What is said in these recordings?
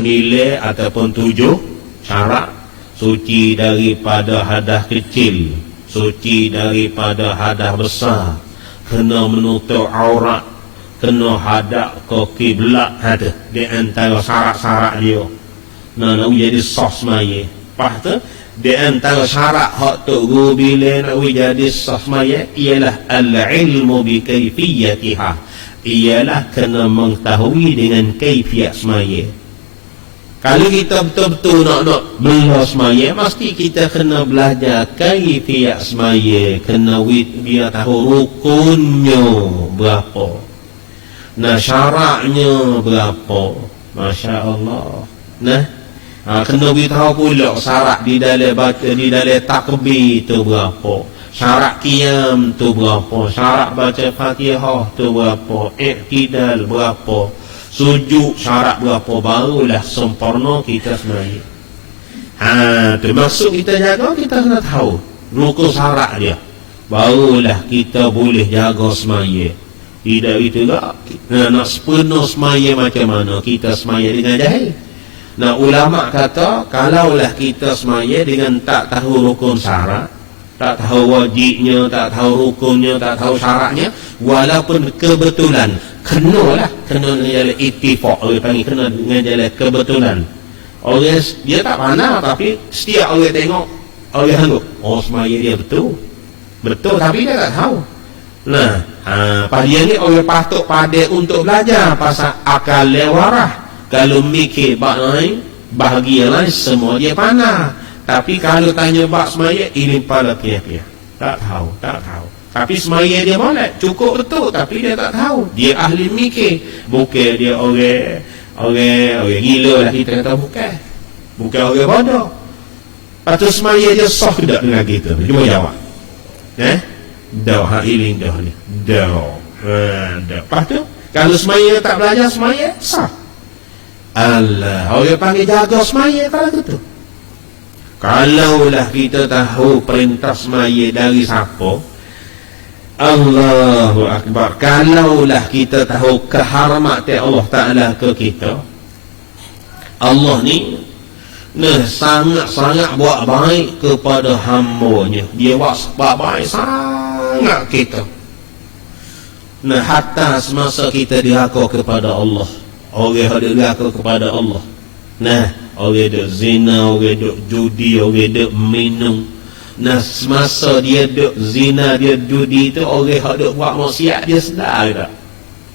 nilai ataupun 7 syarat. Suci daripada hadas kecil, suci daripada hadas besar, kena menutup aurat, kena hadap ke kiblat, ada di antara syarat-syarat dia. Nak jadi sah semaya. Lepas tu di antara syarat hak Tok Guru bila nak jadi sah semaya ialah al-ilmu bi kaifiyatiha, ialah kena mengetahui dengan kaifiat semaya. Kalau kita betul-betul nak bela semaya, mesti kita kena belajar kaifiat semaya, kena biar tahu rukunnya berapa, nah syaratnya berapa. Masya Allah. Nah, kena beritahu pula syarat di dalam baca, di dalam takbir tu berapa, syarat qiyam tu berapa, syarat baca Fatihah tu berapa, iktidal berapa, sujud syarat berapa, barulah sempurna kita semaya. Termasuk kita jaga, kita kena tahu rukun syarat dia, barulah kita boleh jaga semaya. Tidak itu tak, nak sepenuh semaya macam mana kita semaya dengan jahil. Nah, ulama kata kalaulah kita semaya dengan tak tahu rukun syarat, tak tahu wajibnya, tak tahu rukunnya, tak tahu syaratnya, walaupun kebetulan, kena dengan ittifaq, orang panggil kena dengan jalan kebetulan. Orang dia tak pandang, tapi setiap orang tengok, orang anggap oh semaya dia betul tapi dia tak tahu. Nah, pada ni orang patut pada untuk belajar pasal akal lewarah. Kalau mikir bak lain, bahagia lain, semua dia pandang. Tapi kalau tanya bak semaya, ini pada pia-pia, tak tahu. Tapi semaya dia boleh, cukup betul, tapi dia tak tahu. Dia ahli mikir, bukan dia orang gila lah kita kata, bukan orang bodoh. Patut semaya dia sah tidak dengan kita? Cuma jawab. Dah hak iling dah ni. Dah. Lepas tu kalau semaya tak belajar semaya sah. Allah, orang panggil jaga semaya kalau gitu. Kalaulah kita tahu perintah semaya dari siapa, Allahu Akbar. Kalaulah kita tahu kehormatan Allah Ta'ala ke kita, Allah ni sangat buat baik kepada hamba-Nya. Dia buat baik sangat kita. Hatta semasa kita diraka kepada Allah, orang ada diraka kepada Allah. Orang duk zina, orang duk judi, orang duk minum. Semasa dia duk zina, dia judi tu, orang yang duk buat maksiat, dia sedar tak?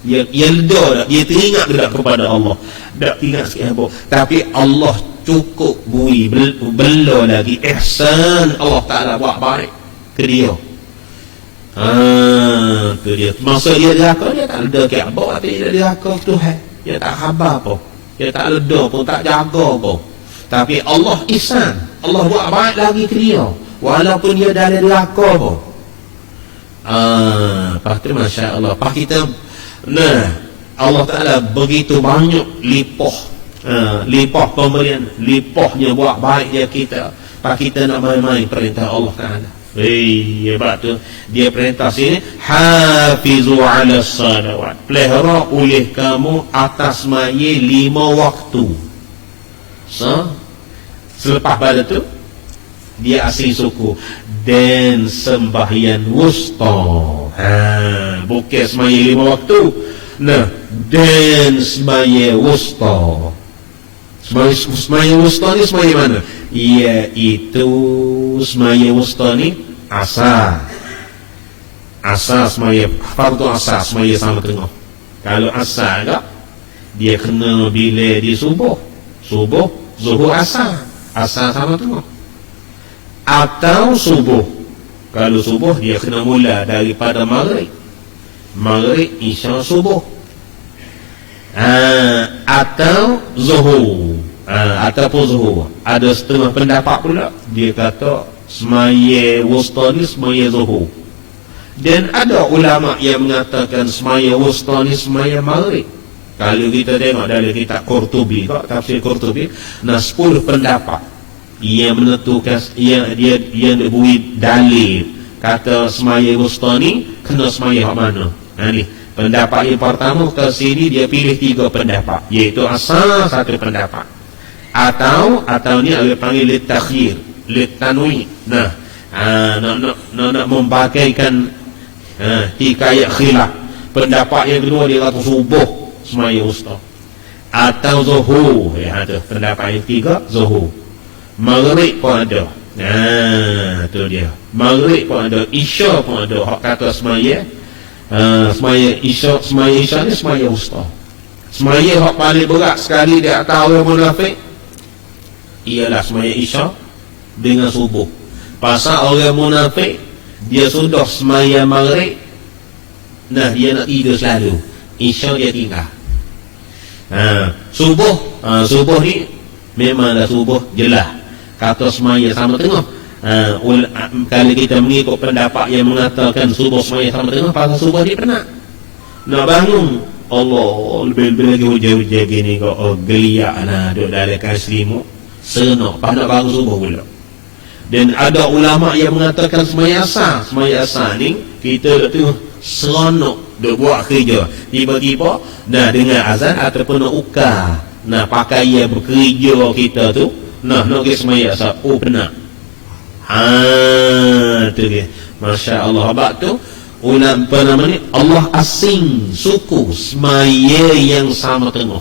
Dia ledar tak? Dia teringat tak kepada Allah? Tak teringat sikit apa. Tapi Allah cukup bui, bela lagi ihsan Allah Ta'ala buat baik ke dia. Tu dia. Masa dia diraka, dia tak ledar ke apa, tapi dia diraka Tuhan. Dia tak khabar apa, dia tak ledar pun, tak jaga pun. Tapi Allah ihsan, Allah buat baik lagi ke dia, walaupun dia dah diraka pun. Lepas tu Masya Allah, lepas kita Allah Ta'ala begitu banyak lipah pemberian, lipahnya buat baik dia kita. Lepas kita nak main-main perintah Allah Ta'ala. Sebab tu dia perintah sini, hafizu ala salawat, pelihara oleh kamu atas maya 5 waktu. Selepas pada tu dia asing suku dan sembahyang wusta. Bukan semaya 5 waktu, dan semaya wusta. Semaya wusta ni semaya mana? Iaitu semaya wusta ni asar semaya fardu asar, semaya sama tengah. Kalau asar tak, dia kena bila di subuh, zuhur asar sama tengah. Atau subuh, kalau subuh dia kena mula daripada maghrib isya subuh. Atau zuhur, ataupun zuhur. Ada setengah pendapat pula dia kata semaya wusta ni semaya zuhur. Dan ada ulama yang mengatakan semaya wusta ni semaya maghrib. Kalau kita tengok dalam kitab Qurtubi, tafsir Qurtubi, 10 pendapat yang menentukan, yang beri dalil kata semaya wusta ni kena semaya hak mana. Ni Pendapat yang pertama ke sini dia pilih 3 pendapat, iaitu asal 1 pendapat. Atau ni dia panggil litakhir, litanwi. Nah, nak membagaikan hikayat khilaf. Pendapat yang kedua dia kata subuh semaya wusta. Atau zuhur, ya tu. Pendapat yang 3 zuhur. Maghrib pun ada. Nah, tu dia. Maghrib pun ada, isya pun ada. Hak kata semaya isya ni semaya wusta. Semaya hak paling berat sekali di atas orang munafik ialah semaya isya dengan subuh. Pasal orang munafik dia sudah semaya maghrib, nah dia nak tidur selalu, isya dia tinggal. Subuh ni memanglah subuh jelas kata semaya sama tengah. Kalau kita mengikut pendapat yang mengatakan subuh semaya sama tengah, pasal subuh dia penat nak bangun. Allah, lebih-lebih lagi hujan-hujan gini kok, geliak lah duduk dalam kasrimu, senok nak bangun subuh pula. Dan ada ulama yang mengatakan semaya asar ni kita tu seronok duk buat kerja, tiba-tiba nah dengar azan ataupun nak ukar, nah pakaian bekerja kita tu nak pergi semaya asar, penat. Tu dia, Masya Allah. Sebab tu ulama ni Allah asing suku semaya yang sama tengah.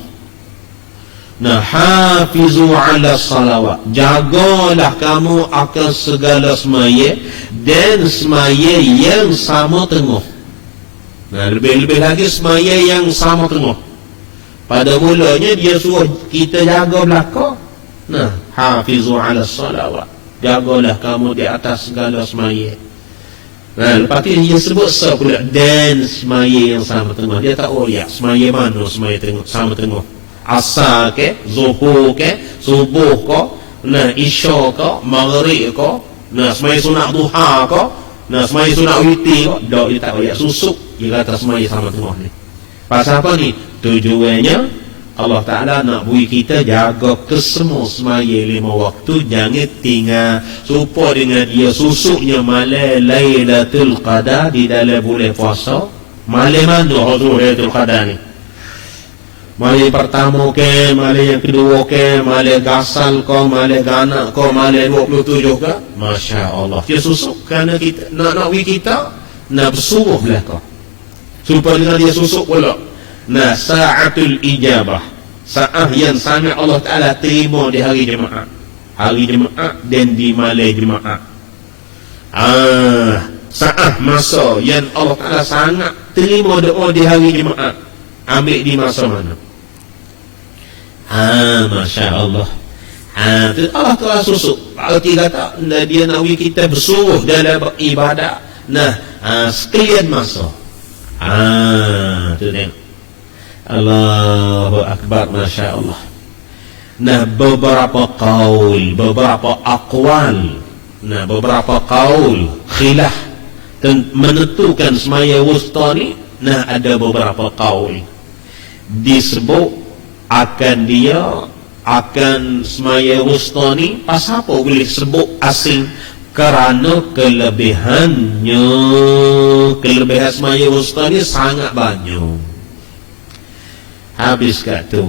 Nah, hafizu ala salawat, jagalah kamu akan segala semaya dan semaya yang sama tengah. Nah, lebih-lebih lagi semaya yang sama tengah. Pada mulanya dia suruh kita jaga belakang. Nah, hafizu ala salawat, jagalah kamu di atas segala semaya. Nah, lepas tu dia sebut pula dan semaya yang sama tengah. Dia tak ya semaya mana semaya tengah, sama tengah. Asar ke, zuhur ke, subuh ke, nah isya ke, maghrib ke, nah semaya sunat duha ke, nah semaya sunat witir ke. Dia tak ya susuk, dia kata semaya sama tengah ni. Pasal apa ni? Tujuannya Allah Ta'ala nak bui kita jaga kesemua semaya 5 waktu, jangan tinggal supaya dengan dia susuknya malam Lailatul Qadar di dalam bulan puasa. Malam mana Lailatul Qadar ni? Malam pertama ke, malam yang kedua ke, malam gasal ke, malam ganak ke, malam 27 ke? Masya Allah, dia susuk kerana kita nak bui kita nak bersuruh belakang supaya dengan dia susuk pula. Nah, sa'atul ijabah, saat yang sangat Allah Ta'ala terima di hari Jumaat, dan di malam Jumaat. Saat masa yang Allah Ta'ala sangat terima doa di hari Jumaat, ambil di masa mana? Masya Allah. Tu Allah Ta'ala susuk. Kalau dia kata dia nak kita bersuruh dalam beribadat, nah sekalian masa. Tu tengok, Allahu Akbar, Masya Allah. Nah, beberapa qaul, beberapa aqwal, nah beberapa qaul khilaf menentukan semaya wusta ni. Nah, ada beberapa qaul disebut akan semaya wusta ni. Pasal apa boleh sebut asing? Kerana kelebihan semaya wusta ni sangat banyak. Habis kat tu,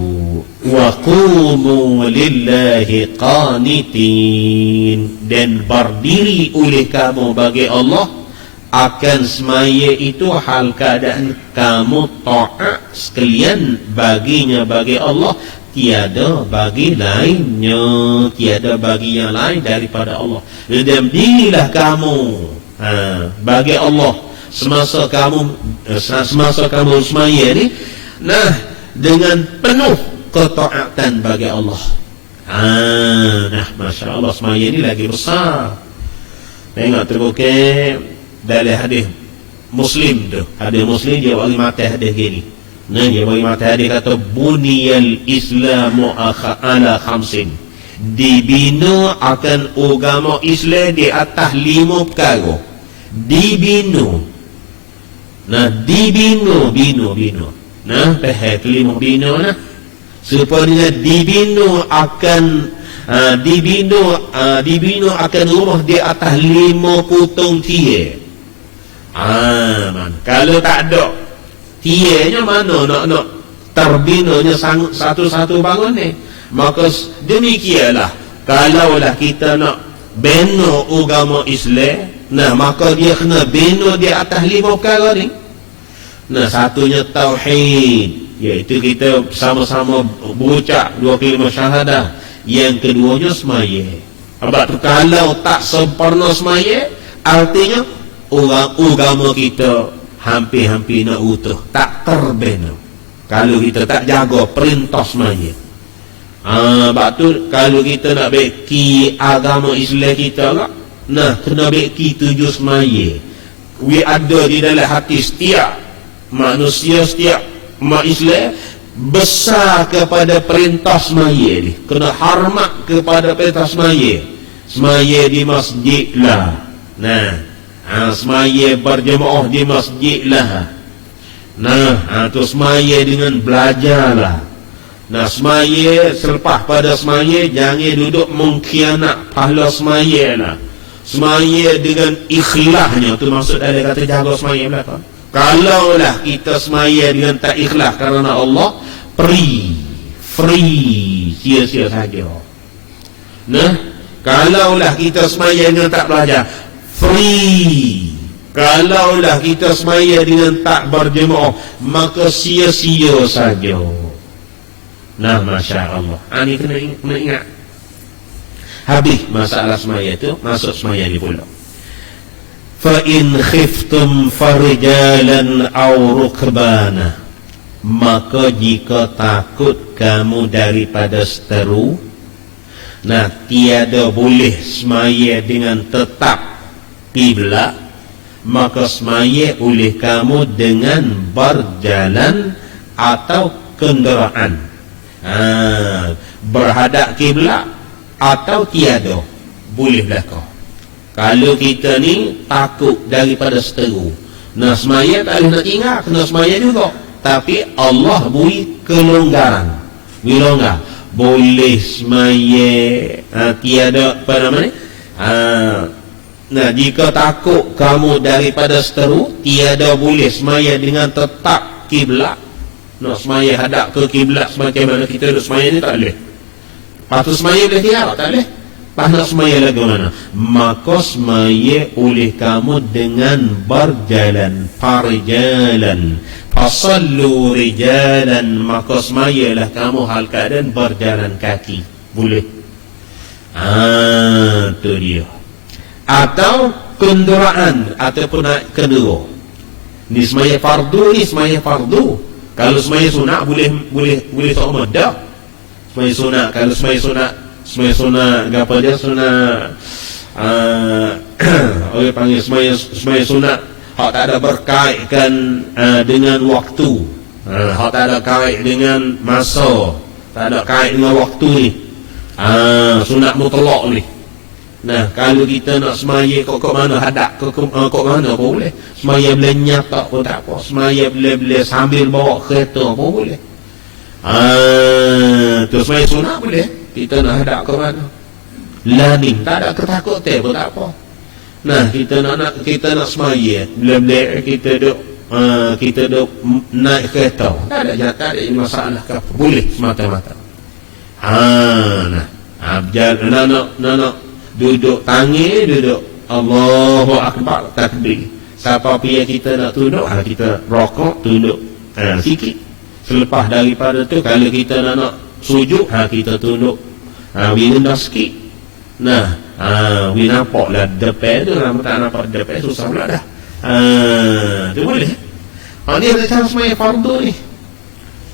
wa qumu lillahi qanitin, dan berdiri oleh kamu bagi Allah akan semaya itu hal keadaan kamu taat sekalian baginya, bagi Allah, tiada bagi lainnya, tiada bagi yang lain daripada Allah. Dan dirilah kamu bagi Allah semasa kamu semaya ni, nah dengan penuh ketaatan bagi Allah. Nah, Masya Allah, semaya ni lagi besar. Tengok terbuka dalam hadis Muslim tu. Hadis Muslim dia bagi mata hadis gini. Nah, dia bagi mata hadis kata buniyal Islamu ala khamsin, dibina akan agama Islam di atas 5 perkara. Dibina. Nah, bina. Nah, pahal kelima bina nah. Supaya dibina akan rumah di atas 5 putung tiang. Kalau tak ada tianya mana nak terbinanya satu-satu bangun ni. Maka demikianlah, kalaulah kita nak bina agama Islam, nah maka dia kena bina di atas 5 perkara ni. Nah, satunya tauhid, iaitu kita sama-sama berucap 2 kalimah syahadah. Yang keduanya semaya. Sebab tu kalau tak sempurna semaya, artinya agama kita hampir-hampir nak utuh, tak terbina. Kalau kita tak jaga perintah semaya. Sebab tu kalau kita nak baiki agama Islam kita lah, nah kena baiki 7 semaya. Ada di dalam hati setiap manusia, setiap umat Islam besar kepada perintah semaya ni. Kena hormat kepada perintah semaya. Semaya di masjid lah. Nah, semaya berjemaah di masjid lah. Nah, tu semaya dengan belajar lah. Nah, semaya, selepas pada semaya jangan duduk mengkhianat pahala semaya lah. Semaya dengan ikhlasnya, tu maksud ada kata jaga semaya belakang. Kalaulah kita semaya dengan tak ikhlas kerana Allah, free, sia-sia saja. Nah, kalaulah kita semaya dengan tak belajar, free. Kalaulah kita semaya dengan tak berjemaah, maka sia-sia saja. Nah, Masya Allah. Ini kena ingat. Habis masalah semaya itu, masuk semaya ni pula. Fa in khiftum farijalan aw rukbana, maka jika takut kamu daripada seteru, nah tiada boleh semaya dengan tetap kiblat, maka semaya oleh kamu dengan berjalan atau kenderaan. Berhadap kiblat atau tiada, boleh belakang. Kalau kita ni takut daripada seteru, nah semaya tak boleh nak tinggal, kena semaya juga. Tapi Allah beri kelonggaran, longgar. Boleh semaya, tiada apa nama ni, nah jika takut kamu daripada seteru, tiada boleh semaya dengan tetap kiblat. Nak semaya hadap ke kiblat semacam mana kita duduk semaya ni, tak boleh. Patut semaya boleh tiada, tak boleh. Pas nak semaya lagu mana? Maka semaya oleh kamu dengan berjalan, farijalan, fasallu rijalan, maka semayalah kamu hal keadaan berjalan kaki. Boleh. Tu dia. Atau kenderaan ataupun naik kendera. Ni semaya fardu, ni semaya fardu. Kalau semaya sunat boleh sama dah. Semaya sunat, kalau semaya sunat apa dia sunat, orang panggil semaya sunat hak tak ada berkaitan dengan waktu, hak tak ada kait dengan masa, tak ada kait dengan waktu ni, sunat mutlak ni. Nah, kalau kita nak semaya kok mana hadap kok mana pun boleh. Semaya boleh nyata pun tak apa. Semaya boleh sambil bawa kereta pun boleh. Tu semaya sunat boleh. Kita nak hadap ke mana? Laning, tak ada ketakutan pun tak apa. Nah, kita nak semaya, bila kita duk naik kereta, tak ada masalah ke apa. Boleh semata-mata. Nak duduk tangi, duduk Allahu Akbar, takbir. Siapa pihak kita nak tunduk, kita rokok, tunduk sikit. Selepas daripada tu, kalau kita nak sujud, kita tunduk rendah sikit. Nah, nampak lah depan tu, tak nampak depan, susah pula dah. Tu boleh. Ni ada cara semaya fardu ni.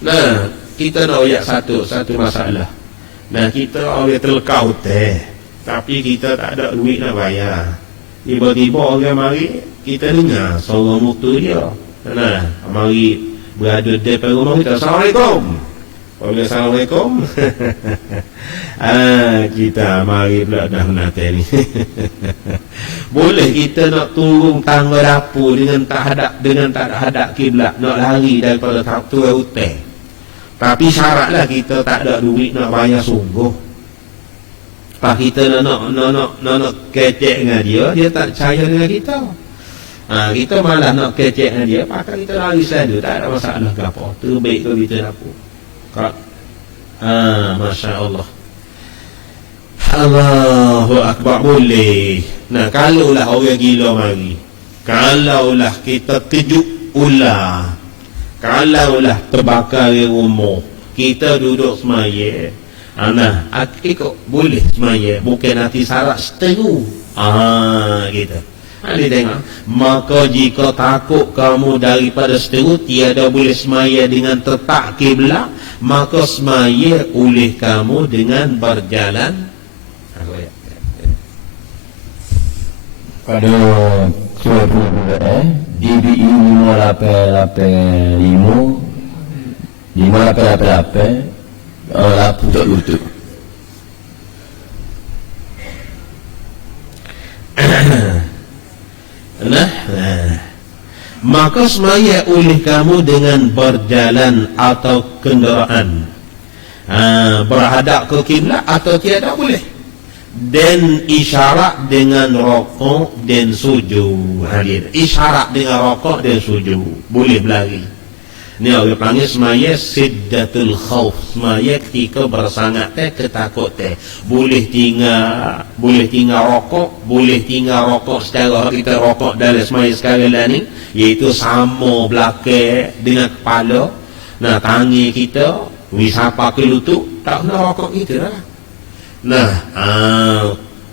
Nah, kita nak ayat satu masalah. Nah, kita orang terlekau tapi kita tak ada duit nak bayar. Tiba-tiba orang mari, kita dengar suara mutu dia. Nah, mari berada di depan rumah kita. Assalamualaikum. Assalamualaikum. Kita mari pula dah nanti ni. Boleh kita nak turun tangga dapur dengan tak ada hadap kiblat, nak lari daripada turun hutan. Tapi syaratlah kita tak ada duit nak bayar sungguh. Pak kita nak kecek dengan dia tak percaya dengan kita. Kita malah nak kecek dengan dia, maka kita lari selalu, tak ada masalah ke apa. Terbaik ke kita apa. Masya Allah. Allahu Akbar, boleh. Nah, kalaulah orang gila mari, kalaulah kita kejut ular, kalaulah terbakar rumah, kita duduk semaya, ikut boleh semaya, bukan nanti syarat seteru. Gitu. Dia tengok, maka jika takut kamu daripada seteru, tiada boleh semaya dengan tetap kiblat, maka semaya oleh kamu dengan berjalan. Pada surah DBE 5885 lapuk tak lutut. Maka semaya oleh kamu dengan berjalan atau kenderaan, berhadap ke kiblat atau tiada boleh, dan isyarat dengan rokok dan sujud. Isyarat dengan rokok dan sujud, boleh berlari. Ni orang panggil semaya siddatul khauf, semaya ketika bersangat ketakut boleh tinggal rokok, boleh tinggal rokok secara kita rokok dalam semaya sekarang lah ni, iaitu sama belakang dengan kepala, tangi kita wisapa ke lutut, tak kena rokok kita lah.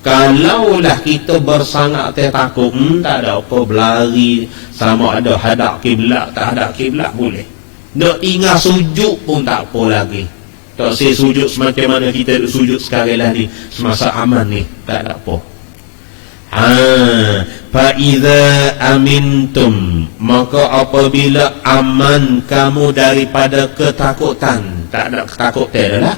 Kalaulah kita bersangat takut, tak ada apa, berlari sama ada hadap kiblat tak hadap kiblat boleh. Nak tinggal sujud pun tak apa lagi. Tak saya sujud semacam mana kita sujud sekarang lah ni, semasa aman ni, tak ada apa. Fa idza amintum, maka apabila aman kamu daripada ketakutan, tak ada ketakutan dah.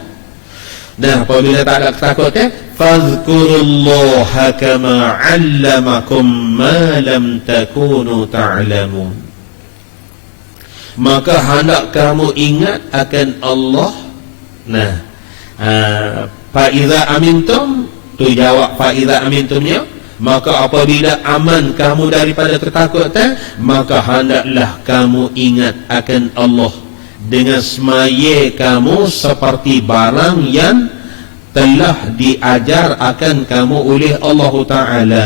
Dan apabila tak ada ketakutan, fadhkurullaha kama 'allamakum ma lam takunu ta'lamun. Maka hendak kamu ingat akan Allah. Fa idza amintum, tu jawab fa idza amintumnya, maka apabila aman kamu daripada ketakutan, maka hendaklah kamu ingat akan Allah dengan semaya kamu seperti barang yang telah diajar akan kamu oleh Allah Ta'ala.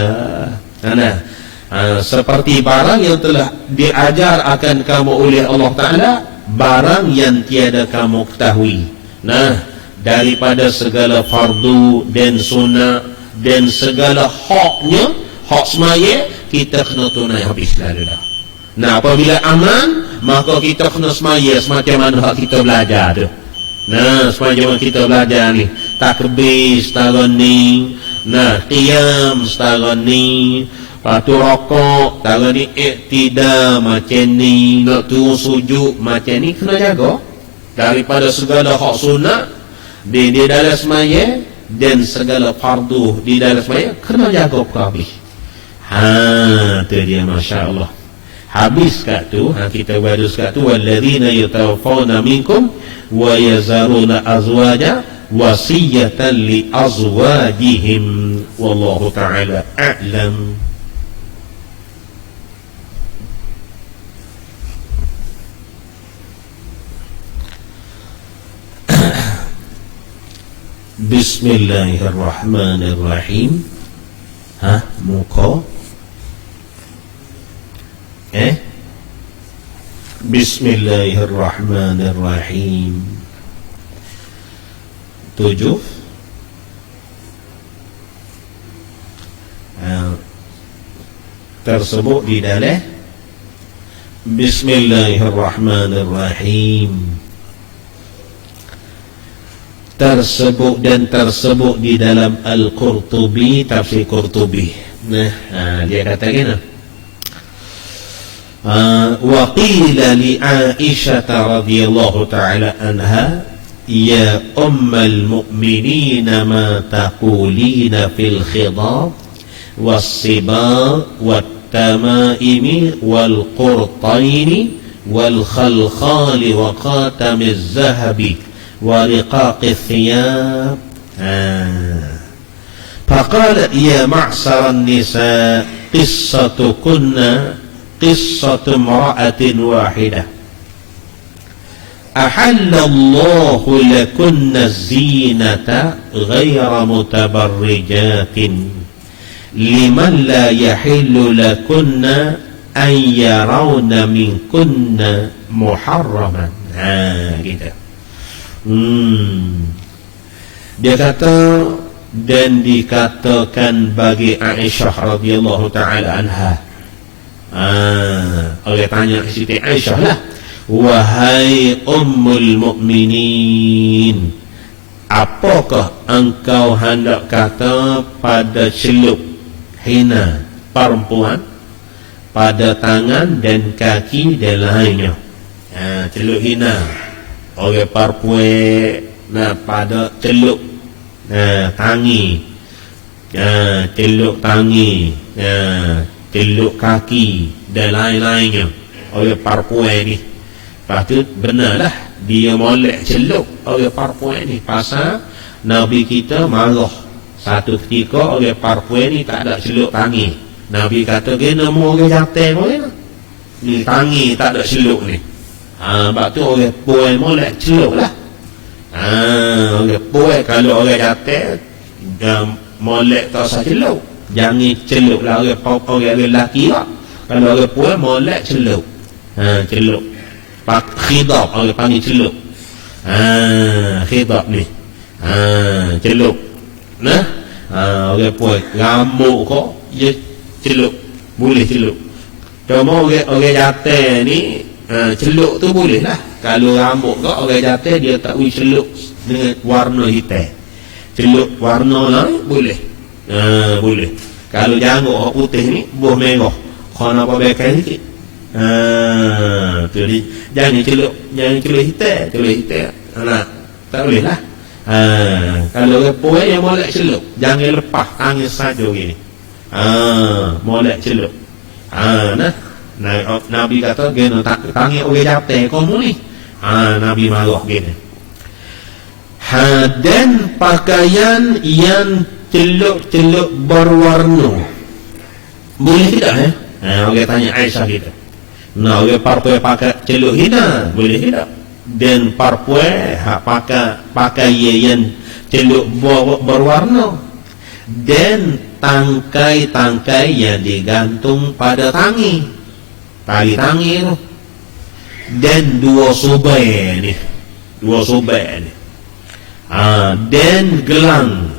Seperti barang yang telah diajar akan kamu oleh Allah Ta'ala, barang yang tiada kamu ketahui. Daripada segala fardu dan sunnah dan segala haknya, hak semaya, kita kena tunai habis lalu dah. Apabila aman, maka kita kena semaya semacam mana hak kita belajar tu. Semacam mana kita belajar ni, takbir setara ni, qiyam setara ni, patu rokok setara ni, iktidal macam ni, nak turun sujud macam ni, kena jaga daripada segala hak sunat di dalam semaya dan segala fardu di dalam semaya, kena jaga habis. Tu dia, Masya Allah. Habis kat tu, kita baru kat tu, walladzina yatawaffawna minkum wa yazaruna azwaja wasiyatan li azwajihim wallahu ta'ala a'lam. Bismillahirrahmanirrahim. Muka Bismillahirrahmanirrahim. 7. Tersebut di dalam Bismillahirrahmanirrahim. Tersebut di dalam Al-Qurtubi, tafsir Qurtubi. Dia kata gini, wa qila li Aisyah radhiyallahu ta'ala anha, ya ummal mu'minin ma taqulina fil khidab was-sibaq wat-tamaimi wal-qurtaini wal-khalkhali wa qatamiz zahabi wa riqaqith thiyab. فقالت يا معشر النساء قصتكن qissatu imra'atin wahidah ahallallahu lakunna zinata ghayra mutabarrijatin liman la yahillu lakunna an yarawna minkunna muharraman. Gitu. Dia kata, dan dikatakan bagi Aisyah radhiyallahu taala anha. Oleh tanya Siti Aisyah lah, wahai ummul mukminin, apakah engkau hendak kata pada celup hina perempuan pada tangan dan kaki dan lainnya? Celup hina oleh perempuan pada celup tangi, celup tangi, celup kaki dan lain-lainnya oleh perempuan ni. Lepas tu benarlah dia molek celup oleh perempuan ni, pasal Nabi kita marah satu ketika oleh perempuan ni tak ada celup tangi. Nabi kata kena mau orang jatuh boleh ni tangi tak ada celup ni. Sebab tu oleh perempuan molek celup lah. Oleh perempuan kalau orang jatuh molek tak usah celup, jangan celup lah orang lelaki lah. Kalau orang perempuan molek celup, celup khidab, orang panggil celup. Khidab ni celup. Orang puan rambut kok dia celup, boleh celup. Cuma orang jatuh ni celup tu boleh lah. Kalau rambut kok orang jatuh dia tak boleh celup dengan warna hitam. Celup warna lain boleh. Boleh. Kalau janggut putih ni buah merah, kena apa bekai sikit. Tu dia, jangan celup hitam, tak boleh lah. Kalau perempuan yang molek celup, jangan lepas tangan saja gini. Molek celup. Nabi kata gini, tangan orang jatuh kamu ni. Nabi marah gini. Dan pakaian yang celup-celup berwarna boleh tidak? Orang tanya Aisyah kita. Orang perempuan pakai celup hina boleh tidak? Dan perempuan pakai yang celup berwarna, dan tangkai-tangkai yang digantung pada tali tangi tu, dan dua subai ni, dan gelang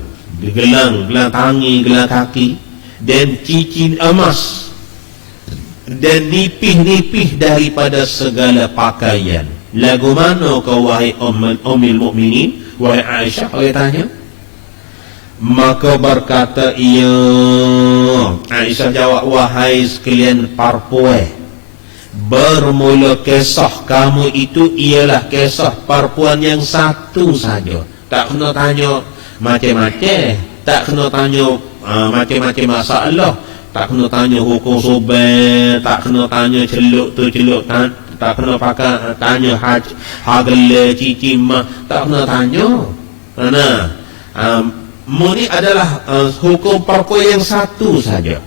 tangi, gelang kaki, dan cincin emas, dan nipih-nipih daripada segala pakaian. Lagu mana kau wahai ummul mukminin, wahai Aisyah? Orang tanya. Maka berkata ia, Aisyah jawab, wahai sekalian perempuan, bermula kisah kamu itu ialah kisah perempuan yang satu saja. Tak kena tanya macam-macam, tak kena tanya macam-macam masalah, tak kena tanya hukum subai, tak kena tanya celup tu celup tak kena tanya hagel cicim, tak kena tanya. Ini adalah hukum perempuan yang satu saja.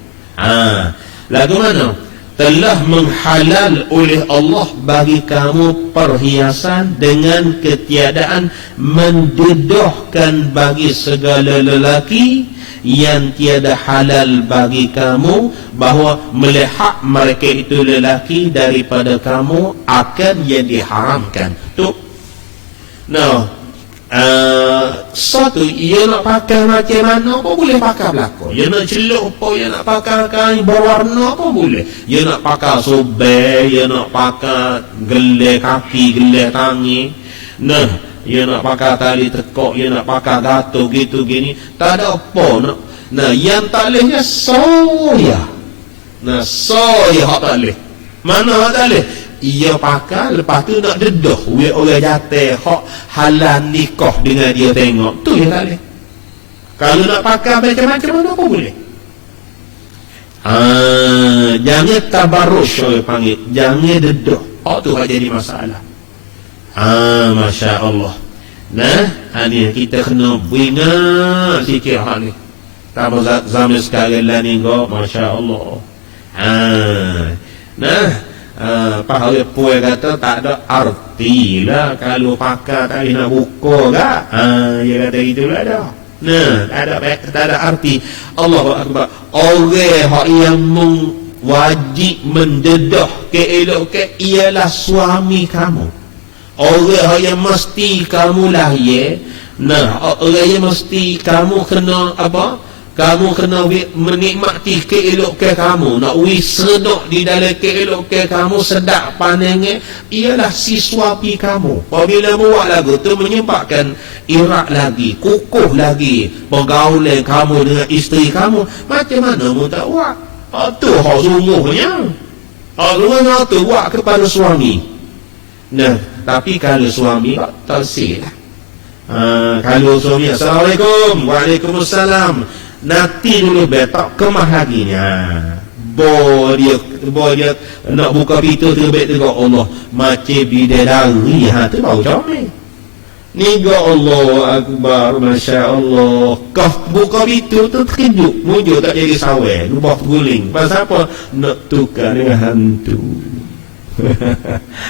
Lagu mana? Telah menghalal oleh Allah bagi kamu perhiasan dengan ketiadaan mendedahkan bagi segala lelaki yang tiada halal bagi kamu, bahawa melihat mereka itu lelaki daripada kamu akan yang diharamkan. Tu. Satu, ia nak pakai macam mana pun boleh pakai belakang. Ia nak celup apa, ia nak pakai kain berwarna apa boleh. Ia nak pakai subai, ia nak pakai gelai kaki, gelai tangi. Ia nak pakai tali tekok, ia nak pakai gato gitu gini. Tak ada apa. Yang tak bolehnya soya. Soya hak tak boleh. Mana hak tak boleh? Ia pakai, lepas tu nak dedah orang jatuh hak halal nikah dengan dia tengok, tu yang tak boleh. Kalau nak pakai macam-macam mana pun boleh. Jangan tabarruj, orang panggil, jangan dedah. Hak tu hak jadi masalah. Masya Allah. Ni kita kena ingat sikit hak ni. Tak zaman sekarang lah ni kau, Masya Allah. Pak Hari Puai kata tak ada arti lah kalau pakai tak nak buka kak. Dia kata itulah dah. Tak ada arti. Allahu Akbar. Orang yang wajib mendedah keelok ialah suami kamu. Orang yang mesti kamu lahir. Orang yang mesti kamu kena apa? Kamu kena menikmati keelokan kamu. Nak sedok di dalam keelokan kamu, sedap pandangan, ialah si suami kamu. Apabila buat lagu tu menyebabkan irak lagi, kukuh lagi pergaulan kamu dengan isteri kamu, macam mana mu tak buat? Itu hak sungguhnya. Hak sungguhnya tu buat kepada suami. Tapi kalau suami tak silap. Kalau suami, Assalamualaikum, Waalaikumsalam, nanti dulu betak kemah lagi ni. Dia nak buka pintu terbit tengok Allah macam bidadari. Tu baru comel ni. Allah Akbar, Masya Allah. Kau buka pintu tu terkejut, mujur tak jadi sawai, lubah guling. Pasal apa? Nak tukar dengan hantu.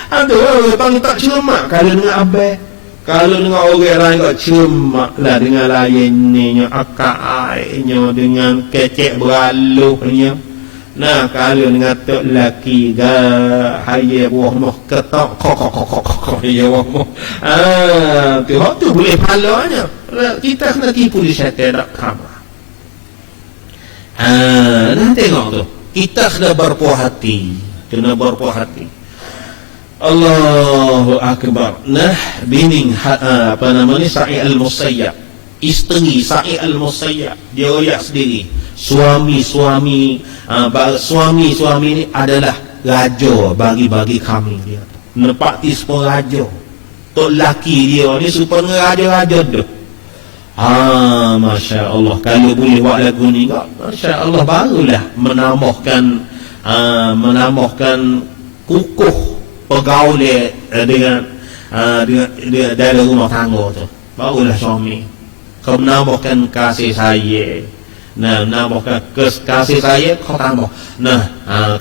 Hantu orang tak cuma kalau dengan abang. Kalau dengan orang lain kau cemak lah dengan lainnya, akaainya, dengan kecek beraluhnya. Kalau dengan tok laki haya buah moh ketok kok ya buah moh. Tu boleh palanya. Kita kena tipu di syaitan tak kama. Tengok tu. Kita kena berpuas hati. Allahu Akbar. Bini Sa'i Al-Musayyab, isteri Sa'i Al-Musayyab, dia royak sendiri. Suami ni adalah raja bagi kami. Dia nepati sepuluh raja. Tok laki dia ni supaya raja-raja tu. Masya Allah. Kalau boleh buat lagu ni, Masya Allah, barulah menambahkan kukuh pergaulan dengan dalam rumah tangga tu. Barulah suami kau menambahkan kasih sayang. Menambahkan kasih sayang kau tambah.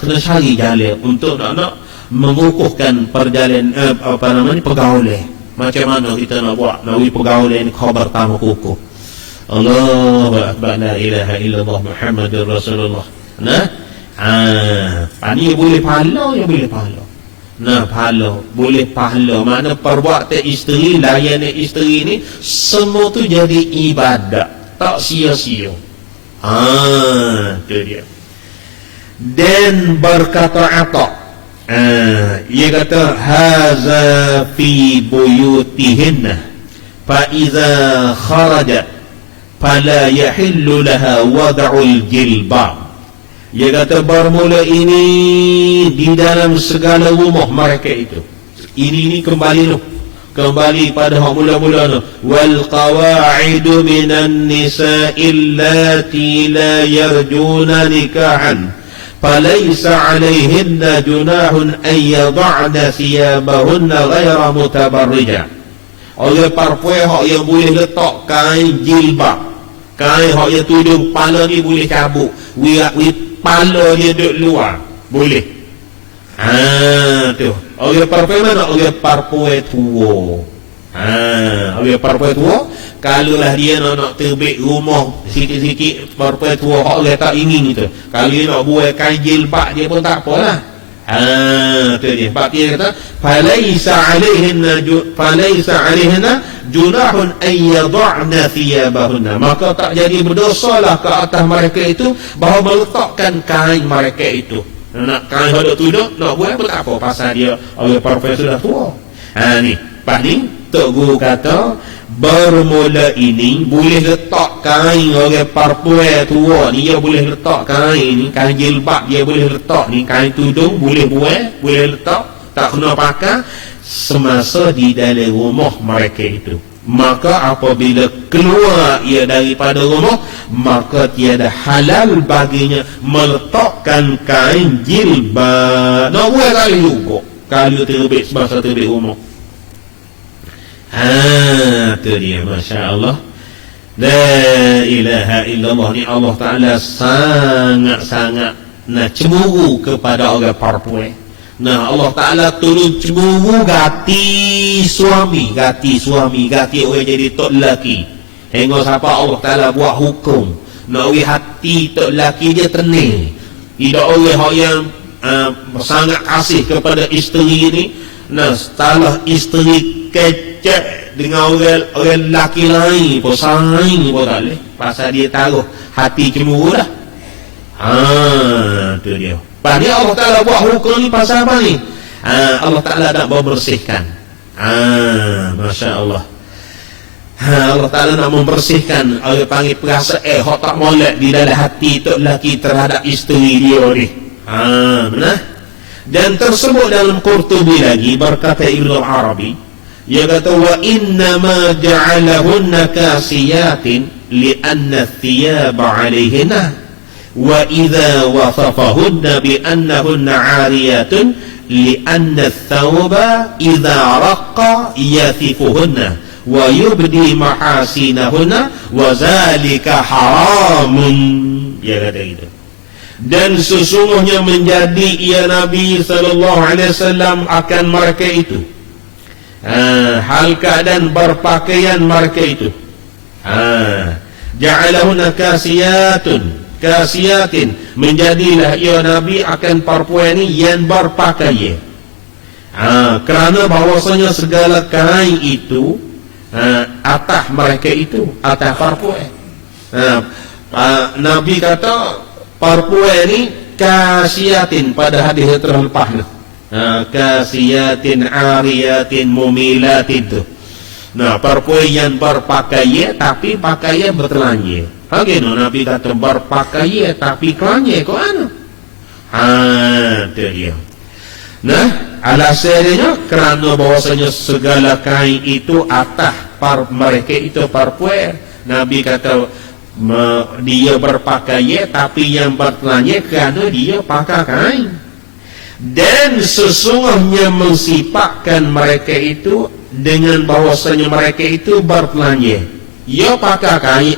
Kena cari jalan untuk nak mengukuhkan perjalanan pergaulan. Macam mana kita nak buat melalui pergaulan kau bertambah kukuh. Allahu Akbar, la ilaha illallah Muhammadur Rasulullah. Pani boleh pahala, boleh pahala. Boleh pahala. Mana perbuatan isteri, layanan isteri ni semua tu jadi ibadat, tak sia-sia. Itu dia. Dan berkata Atta, ia kata haza fi buyutihinna fa iza kharajat fala yahillu laha wad'ul jilbab. Dia kata bermula ini di dalam segala rumah mereka itu. Ini kembali pada hak mula-mula tu. Wal qawa'idu minan nisa'i allati la yarjuna nikahan falaysa 'alayhinna junahun an yad'na thiyabahunna ghayra mutabarrija. Oleh perempuan hak yang boleh letak kain jilbab, kain hak yang tudung kepala ni boleh cabut, kepala dia duduk luar, boleh. Tu orang perempuan mana? Orang perempuan tua. Orang perempuan tua, kalau lah dia nak terbit rumah sikit-sikit, perempuan tua orang tak ingin itu. Kalau dia nak buat kain jilbab dia pun tak apalah. Tu dia. Sebab dia kata falaisa 'alaihinna junahun an yad'na thiyabahunna. Maka tak jadi berdosalah ke atas mereka itu bahawa meletakkan kain mereka itu. Nak kain hodok tuduk nak buat pun tak apa, pasal dia orang perempuan sudah tua. Ni Pak ni Tok Guru kata bermula ini boleh letak kain orang perempuan tua ni, dia boleh letak kain ni, kain jilbab dia boleh letak ni, kain tudung boleh buat, boleh letak, tak kena pakai semasa di dalam rumah mereka itu. Maka apabila keluar ia daripada rumah, maka tiada halal baginya meletakkan kain jilbab. Nak buat kali juga kalau terbit semasa terbit rumah. Itu dia, Masya Allah. La ilaha illallah. Ni Allah Ta'ala sangat-sangat Nah, cemburu kepada orang perempuan. Nah, Allah Ta'ala turun cemburu gati suami, gati orang jadi tok lelaki. Hingga sampai Allah Ta'ala buat hukum. Nah, orang hati tok lelaki dia tenang. Tidak orang yang sangat kasih kepada isteri ni. Nah, setelah isteri kecek dengan orang lelaki lain pun saing pun tak boleh. Pasal dia taruh hati cemburu dah. Tu dia. Padahal Allah Ta'ala buat hukum ni pasal apa ni? Allah Ta'ala nak membersihkan. Masya Allah. Allah Ta'ala nak membersihkan. Orang panggil perasaan hak tak molek di dalam hati tok lelaki terhadap isteri dia ni. Benar? Dan tersebut dalam Qurtubi lagi berkata Ibnu Arabi, dia kata wa inna ma ja'alahunna kasiyatin li'anna thiyaba 'alayhinna wa idza wasafahunna bi annahunna 'ariyatun li'anna ath-thawba idza raqqa yathifuhunna wa yubdi mahasinahunna wa zalika haramun. Dia kata gitu. Dan sesungguhnya menjadi ia Nabi sallallahu alaihi wasallam akan mereka itu hal keadaan berpakaian mereka itu ja'alahunna kasiyatin menjadilah ia Nabi akan perempuan ini yang berpakaian kerana bahawasanya segala kain itu atas mereka itu atas perempuan. Nabi kata perempuan ini kasiyatin pada hadis yang telah lepas ni. Kasiyatin, ariyatin, mumilatin tu. Nah, perempuan yang berpakaian tapi pakaian bertelanjang. Bagaimana Nabi kata berpakaian tapi telanjang kau mana? Tu dia. Nah, alasannya kerana bahawasanya segala kain itu atas mereka itu perempuan. Nabi kata dia berpakaian tapi yang bertelanjang kerana dia pakai kain. Dan sesungguhnya mensifatkan mereka itu dengan bahawasanya mereka itu bertelanjang. Ia pakai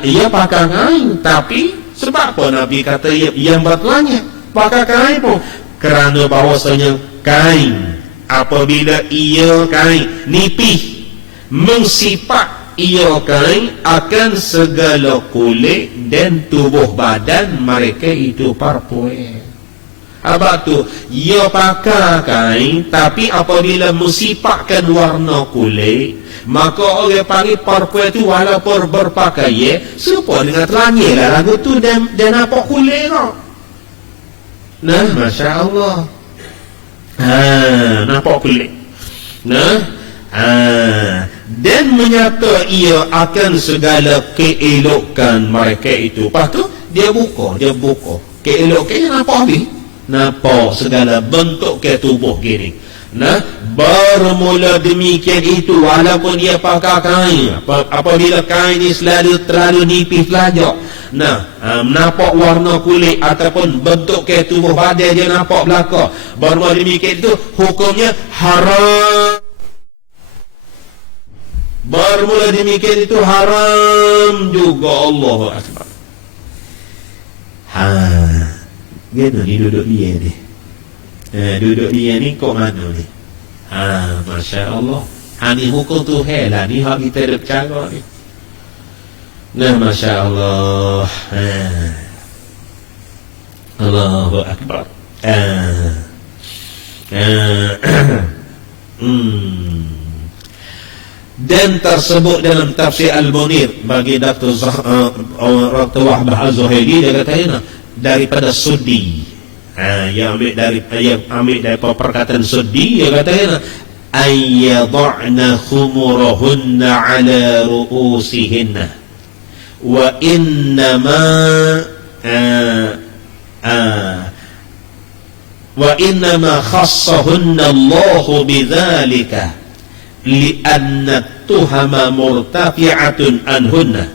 kain tapi sebab apa Nabi kata yang bertelanjang pakai kain pun? Kerana bahawasanya kain apabila ia kain nipis mensifat ia kain akan segala kulit dan tubuh badan mereka itu perempuan. Sebab tu ia pakai kain tapi apabila mensifatkan warna kulit maka orang panggil perempuan tu walaupun berpakaian serupa dengan telanjang lah lagu tu dan nampak kulit kau. Nah, Masya Allah. Nampak kulit. Nah, dan menyata ia akan segala keelokan mereka itu. Lepas tu dia buka keelokannya nampak habis. Nampak segala bentuk ke tubuh gini. Nah, bermula demikian itu walaupun dia pakai kain. Apabila kain ini terlalu nipis lajak. Nah, nampak warna kulit ataupun bentuk ke tubuh badan dia nampak belakang. Bermula demikian itu hukumnya haram. Bermula demikian itu haram juga. Allahu Akbar. Gimana ni duduk dia ni? Duduk dia ni kok mana ni? Masya Allah. Ni hukum tu lah. Ni hak kita duduk cara ni. Nah, Masya Allah. Allahu Akbar. Dan tersebut dalam tafsir Al-Munir bagi Dr. Wahbah Az-Zuhaili, dia kata daripada sudi. Yang ambil dari perkataan sudi, dia kata ayyad'na khumurahunna ala ru'usihinna wa innama khassahunna Allahu bidzalika li'anna tuhama murtafi'atun anhunna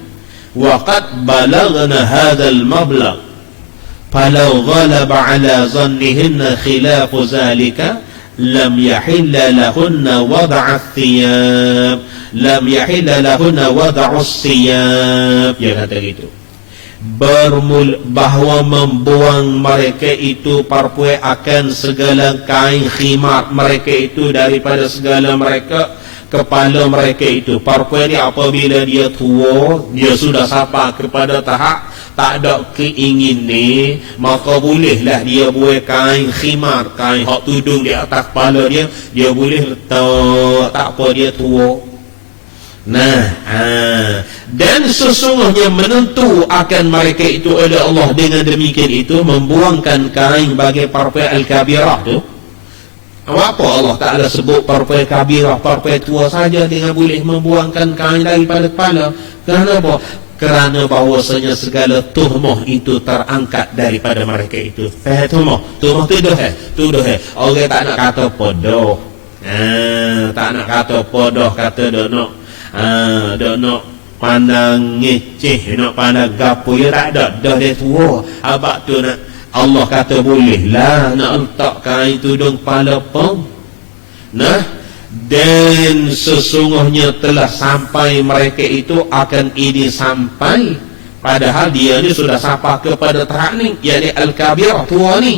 wa qad balagna hadzal mablagh falau ghalaba ala zannihinna khilafu zalika lam yahilla lahunna wad'a ath-thiyab lam yahilla lahunna wad'u as-siyab. Dia kata gitu. bahawa membuang mereka itu parpuai akan segala kain khimar mereka itu daripada segala mereka kepala mereka itu. Parpuai ni apabila dia tua, dia sudah sampai kepada tahap tak ada keingin ni, maka bolehlah dia buat kain khimar, kain hak tudung di atas kepala dia boleh letak, tak apa, dia tua. Nah, dan sesungguhnya menentu akan mereka itu oleh Allah dengan demikian itu membuangkan kain bagi parpai al-kabirah tu. Apa Allah Ta'ala sebut parpai kabirah, parpai tua saja dengan boleh membuangkan kain daripada kepala? Kenapa? Kerana bahawasanya segala tuhmah itu terangkat daripada mereka itu. Tuhmah tuduh orang tak nak kata podoh, tak nak kata podoh, kata dok nak pandang ngeceh, nak pandang gapo, ya tak ada, dah dia tua. Abang tu nak Allah kata bolehlah nak letak kain tudung kepala pun. Nah, dan sesungguhnya telah sampai mereka itu akan ini sampai, padahal dia ni sudah sampai kepada tahap ni, yakni al-kabirah, tua ni.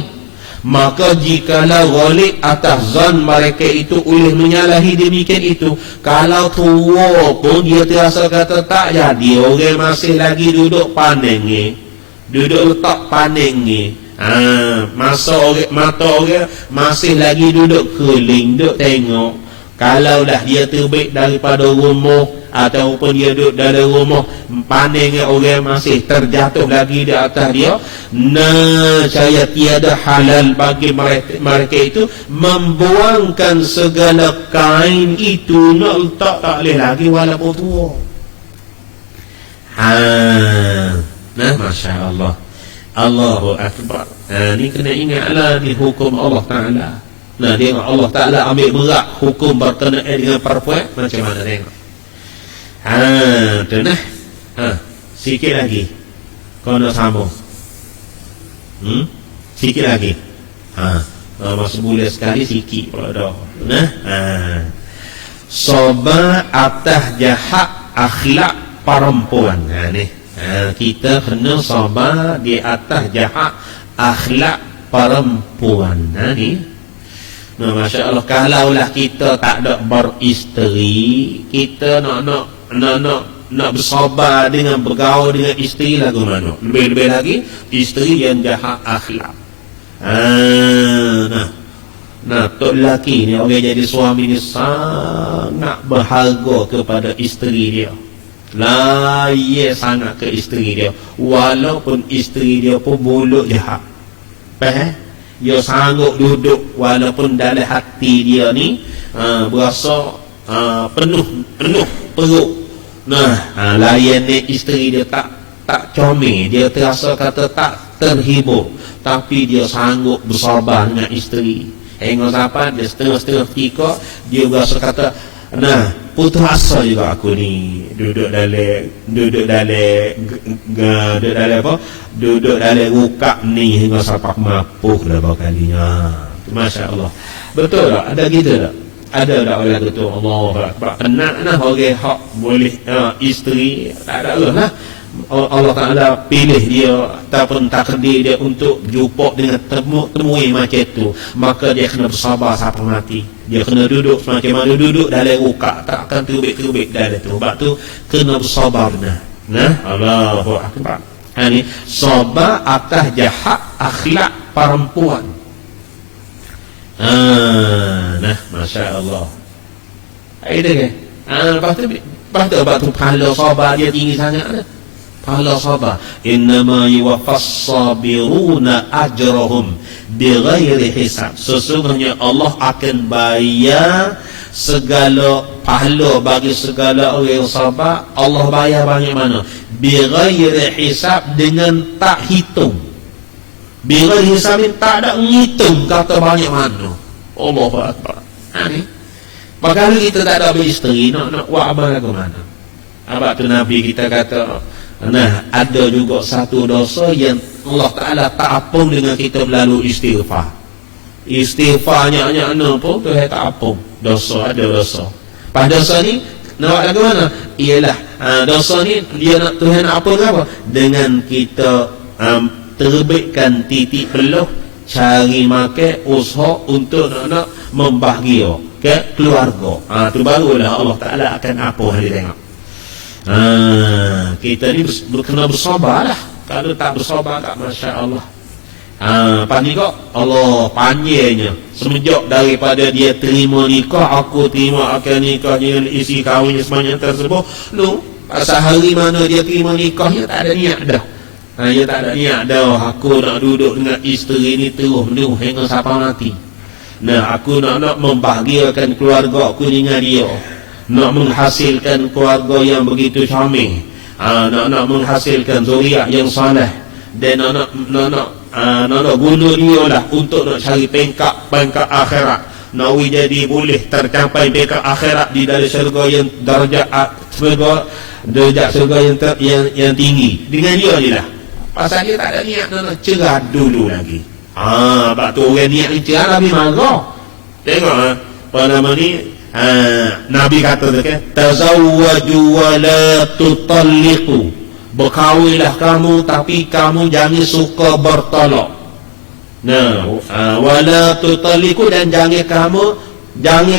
Maka jikalau ghalib atas zon mereka itu boleh menyalahi demikian itu, kalau tua pun dia terasa kata tak jadi, orang masih lagi duduk paning ni, duduk letak paning ni, mata orang masih lagi duduk keling, duduk tengok. Kalaulah dia terbit daripada rumah ataupun dia duduk dalam rumah, paningnya orang masih terjatuh lagi di atas dia, saya tiada halal bagi mereka itu membuangkan segala kain itu, nak letak tak boleh lagi walaupun tua. Nah, Masya Allah, Allahu Akbar. Ni kena ingatlah di hukum Allah Ta'ala. Nah, tengok Allah Ta'ala ambil berat hukum berkenaan dengan perempuan macam mana, tengok. Tu nah. Sikit lagi kau nak sambung. Sikit lagi. Masa bulan sekali sikit pula dah. Nah. Sabar atas jahat akhlak perempuan. Ni. Kita kena sabar di atas jahat akhlak perempuan. Ni. Nah, Masya Allah, kalaulah kita tak ada beristeri, kita nak bersabar dengan bergaul dengan isteri lagu mana? Lebih-lebih lagi isteri yang jahat akhlak. Nah, tok lelaki ni, orang jadi suami ni sangat berharga kepada isteri dia. Layak sangat ke isteri dia, walaupun isteri dia pun mulut jahat. Dia sanggup duduk walaupun dalam hati dia ni berasa penuh perut. Nah, layan ni isteri dia tak comel, dia terasa kata tak terhibur, tapi dia sanggup bersabar dengan isteri. Hingga sampai dia setengah-setengah ketika dia berasa kata, nah, putus asa juga aku ni, duduk dalam rukak ni hingga sampai mapuk dah berkalinya. Masya Allah, betul tak? Ada gitu tak? Ada tak orang betul? Allah penat lah orang hak boleh isteri, tak ada lah. Allah Ta'ala pilih dia ataupun takdir dia untuk jumpa dengan temui macam tu, maka dia kena bersabar sampai mati. Dia kena duduk macam mana duduk dalam rukak, tak akan terbit dalam tu. Sebab tu kena bersabar. Nah, Allahu Akbar. Ini sabar atas jahat akhlak perempuan. Nah, Masya Allah. Itu kan. Lepas tu pahala sabar dia tinggi sangat dah. Pahala sabar, innama yuwaffas sabiruna ajrahum bighairi hisab. Sesungguhnya Allah akan bayar segala pahala bagi segala orang yang sabar. Allah bayar banyak mana? Bighairi hisab, dengan tak hitung. Bighairi hisab ni tak ada ngitung kata banyak mana. Allahu Akbar. Ni kalau kita tak ada beristeri, nak buat amal lagu mana? Abang tu Nabi kita kata, nah, ada juga satu dosa yang Allah Ta'ala tak ampun dengan kita melalui istighfar. Istighfarnya pun tu tak ampun. Dosa, ada dosa. Pada dosa ni nak buat lagu mana? Ialah dosa ni dia nak Tuhan apa ke apa? Dengan kita terbitkan titik belah, cari makan, usaha untuk nak membahagia ke keluarga. Tu barulah Allah Ta'ala akan apa dia tengok. Kita ni kena bersabar lah. Kalau tak bersabar tak, Masya Allah. Pani kok Allah panjangnya semenjak daripada dia terima nikah, aku terima akan nikah dengan isi kahwin semuanya tersebut. Pasal hari mana dia terima nikah, dia tak ada niat dah. Dia tak ada niat dah. Aku nak duduk dengan isteri ni terus menerus hingga sampai mati. Aku nak membahagiakan keluarga aku dengan dia, nak menghasilkan keluarga yang begitu syamil, nak menghasilkan zuriat yang saleh, dan nak guna dia lah untuk nak cari pengkak akhirat. Nak jadi boleh tercapai pengkak akhirat di dalam syurga yang darjat syurga yang tinggi dengan dia je lah. Pasal dia tak ada niat nak cerah dulu lagi. Sebab tu orang niat ni cerah Nabi marah. Tengok apa nama ni, Nabi kata tu kan, tazawwaju wa la tutalliqu, berkahwinlah kamu tapi kamu jangan suka bertolak. Wala tutalliqu, dan jangan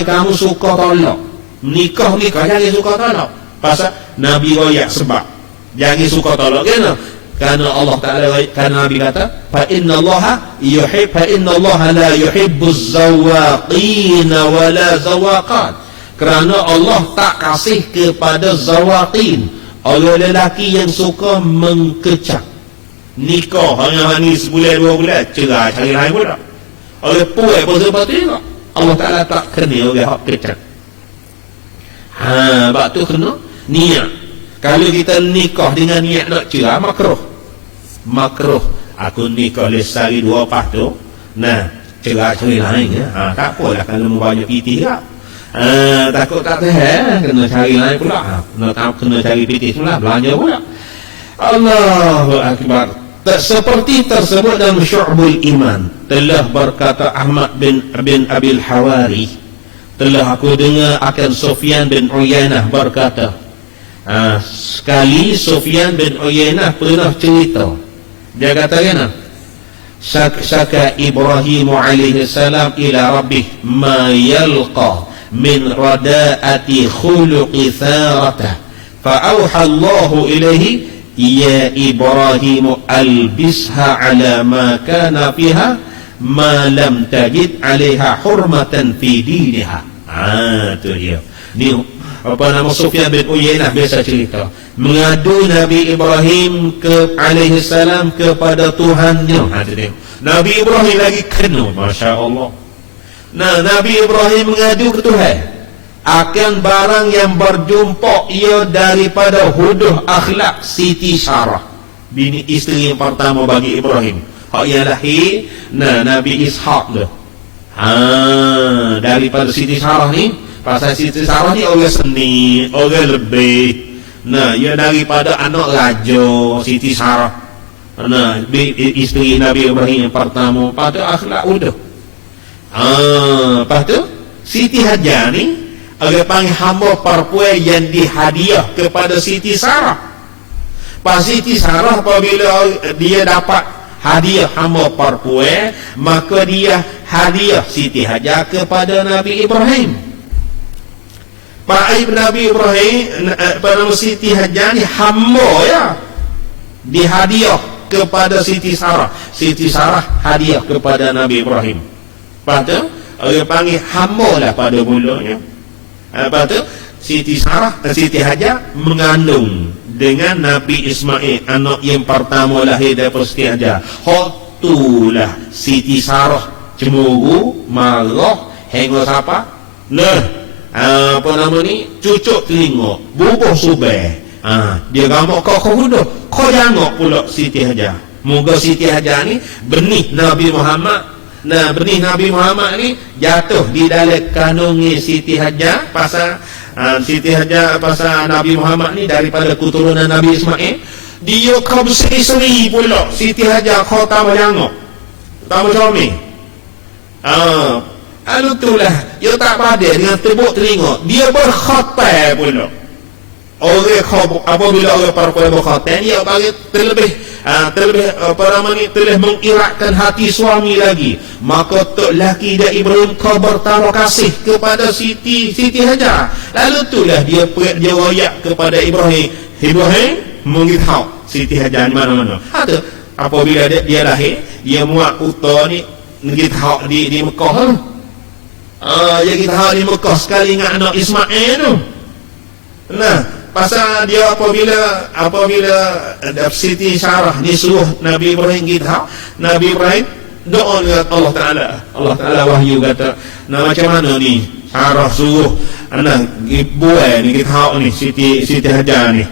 kamu suka tolak. Nikah jangan suka tolak. Pasal Nabi royak sebab jangan suka tolak. Kerana Allah Ta'ala, kerana Nabi kata, fa inna Allah la yuhibbuz zawaqin wa la zawaqat. Kerana Allah tak kasih kepada zawaqin, orang lelaki yang suka mengkecak. Nikah hanya sebulan 2 bulan cerai cari lain pula. Orang puai pun seperti itu. Allah Ta'ala tak kena orang hak kecak. Sebab tu kena niat. Kalau kita nikah dengan niat nak cerai, makruh. Aku nikah lesari 2 pas tu, cerai lain tak apalah kalau mau banyak piti tak. Takut tak tahan, kena cari lain pula. Kena cari piti pula, belanja pula. Allahu Akbar. Seperti tersebut dalam Syu'bul Iman, telah berkata Ahmad bin Abil Hawari, telah aku dengar akan Sufyan bin Uyainah berkata, sekali Sufyan bin Uyainah pernah cerita, dia kata kena syaka Ibrahim alaihi salam ila rabbih ma yalqa min radaati khuluqi tharatah, fa auha Allahu ilaihi ya Ibrahim albisha ala ma kana fiha ma lam tajid alaiha hurmatan fi diniha. Tu dia ni Sufyan bin Uyainah biasa cerita, mengadu Nabi Ibrahim alaihi salam kepada Tuhannya. Nabi Ibrahim lagi kena, Masya Allah. Nabi Ibrahim mengadu ke Tuhan akan barang yang berjumpa ia daripada huduh akhlak Siti Sarah, bini isteri yang pertama bagi Ibrahim, hak yang lahir Nabi Ishaq tu. Daripada Siti Sarah ni, pasal Siti Sarah ni orang seni, orang lebih. Ia daripada anak raja Siti Sarah. Isteri Nabi Ibrahim yang pertama. Lepas tu akhlak udah. Lepas tu Siti Hajar ni orang panggil hamba perempuan yang dihadiah kepada Siti Sarah. Pas Siti Sarah apabila dia dapat hadiah hamba perempuan, maka dia hadiah Siti Hajar kepada Nabi Ibrahim. Pak Nabi Ibrahim pada Siti Hajar ni hamba ya, dihadiah kepada Siti Sarah. Siti Sarah hadiah kepada Nabi Ibrahim. Lepas tu orang panggil hamba lah pada mulanya. Lepas tu Siti Hajar mengandung dengan Nabi Ismail, anak yang pertama lahir daripada Siti Hajar. Itulah Siti Sarah cemburu, marah, hingga siapa? Apa nama ni, cucuk telinga, bubuh subeh. Dia gamak kau huduh, kau jangok pula Siti Hajar. Moga Siti Hajar ni benih Nabi Muhammad. Benih Nabi Muhammad ni jatuh di dalam kandungan Siti Hajar. Pasal Siti Hajar, pasal Nabi Muhammad ni daripada keturunan Nabi Ismail. Dia kau berseri-seri pula Siti Hajar, kau tambah jangok, tambah comel. Lalu itulah dia tak padan dengan tebuk telinga, dia berkhatai pula. orang khabar, apabila orang perempuan berkhatan, dia bagi terlebih terlebih mengirakkan hati suami lagi. Maka tok laki dia Ibrahim khabar taruh kasih kepada Siti Hajar. Lalu itulah dia royak kepada Ibrahim mengitahu Siti Hajar di mana-mana. Ada apabila dia lahir, dia muat utara ni ngitahu di Mekah. Dia ngitahu di Mekah sekali dengan anak Ismail tu. Nah, pasal dia apabila Siti Sarah disuruh Nabi Ibrahim kita, Nabi Ibrahim doa dengan Allah Ta'ala wahyu kata, nah macam mana ni Sarah suruh anak buai ni kita ni Siti Hajar ni.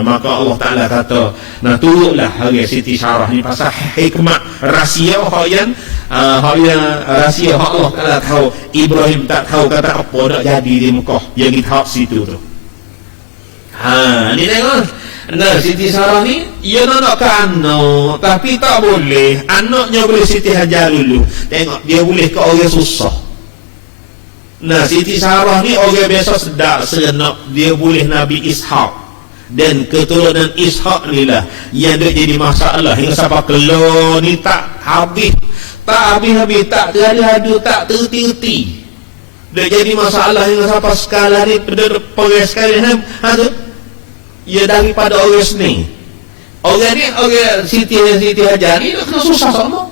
Maka Allah Ta'ala kata, nah turutlah hari Siti Sarah ni pasal hikmah rahsia yang rahsia Allah Ta'ala tahu, Ibrahim tak tahu kata apa nak jadi di Mekah yang kita situ tu. Ni tengok. Nah, Siti Sarah ni ia nak ke anak, tapi tak boleh. Anaknya boleh Siti Hajar dulu. Tengok dia boleh ke orang susah. Nah, Siti Sarah ni orang biasa sedap serenap, dia boleh Nabi Ishak. Dan keturunan Ishak ni lah yang dia jadi masalah hingga sampai keluar ni tak habis, tak teradu, tak terti. Dia jadi masalah hingga sampai skala ni pergi sekali ia daripada orang seni. Orang ni, orang Siti Hajar ni kena susah sama.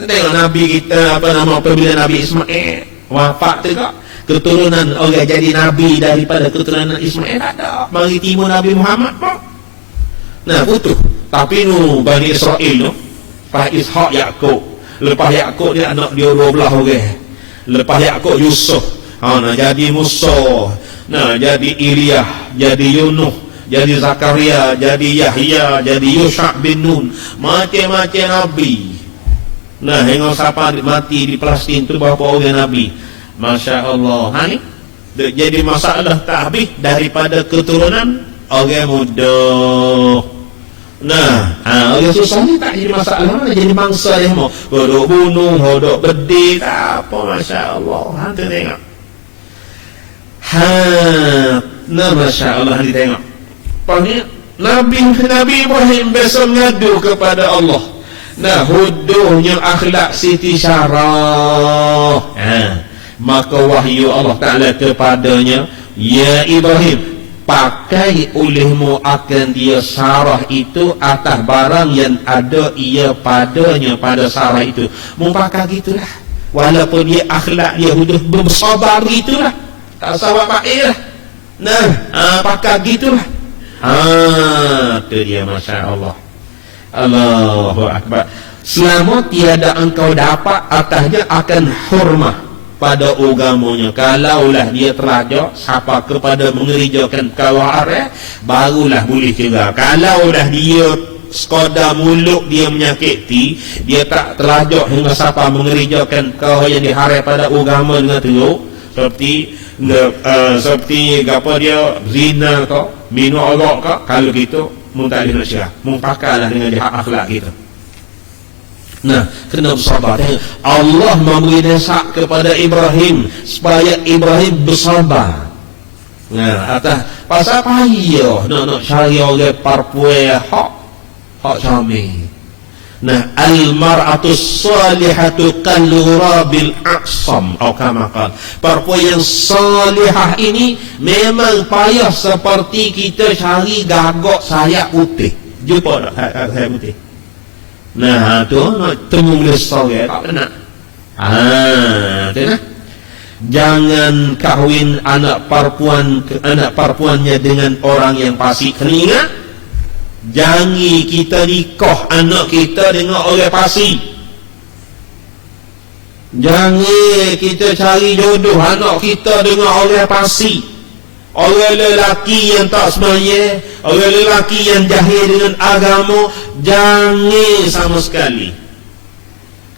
Tengok Nabi kita, apabila Nabi Ismail wafat tu kak, keturunan orang jadi Nabi daripada keturunan Ismail tak ada. Mari timur Nabi Muhammad pun. Nah, putus. Tapi Bani Israel tu, Pak Ishak Yaqub. Lepas Yaqub dia anak dia 12 orang. Lepas Yaqub Yusuf. Nah, jadi Musa. Nah, jadi Ilyas, jadi Yunus, jadi Zakaria, jadi Yahya, jadi Yusha bin Nun, macam-macam Nabi. Nah, hingga siapa mati di Palestin tu berapa orang Nabi. Masya Allah. Ni jadi masalah tak habis daripada keturunan orang muda. Nah, orang susah ni tak jadi masalah, mana jadi mangsa dia mau hodok bunuh, hodok bedil, tak apa. Masya Allah. Hantu tengok. Nah, Masya Allah ni tengok. Nabi Ibrahim biasa mengadu kepada Allah. Nah, huduhnya akhlak Siti Sarah. Maka wahyu Allah Ta'ala kepadanya, ya Ibrahim, pakai olehmu akan dia Sarah itu atas barang yang ada ia padanya pada Sarah itu. Mu pakai gitulah. Walaupun dia akhlak dia huduh bersabar gitulah. Tak sabar pakai lah. Nah, pakai gitulah. Itu dia, Masya Allah. Allahu Akbar. Selama tiada engkau dapat atasnya akan hormat pada agamanya. Kalaulah dia terajak siapa kepada mengerjakan kawar, barulah boleh juga. Kalaulah dia sekadar mulut dia menyakiti, dia tak terajak hingga siapa mengerjakan kawar yang diharai pada agama dengan teruk, seperti apa dia zina kau, minum arak kau, kalau gitu mu tak boleh nak syirah, mu pakailah dengan dia akhlak kita. Nah, kena bersabar. Allah memberi nasihat kepada Ibrahim supaya Ibrahim bersabar. Nah, atas pasal payah nak cari orang perempuan hak comel. Nah, al-mar'atus salihatu kal-ghurabil aqsam atau kama qala. Perempuan yang salihah ini memang payah seperti kita cari gagak sayap putih. Jumpa tak sayap putih? Nah, tu nak temu lesor tak nak. Tu nah. Jangan kahwin anak perempuannya dengan orang yang fasik. Kena ingat, jangan kita nikah anak kita dengan orang fasik. Jangan kita cari jodoh anak kita dengan orang fasik. Orang lelaki yang tak semaya, orang lelaki yang jahil dengan agama, jangan sama sekali.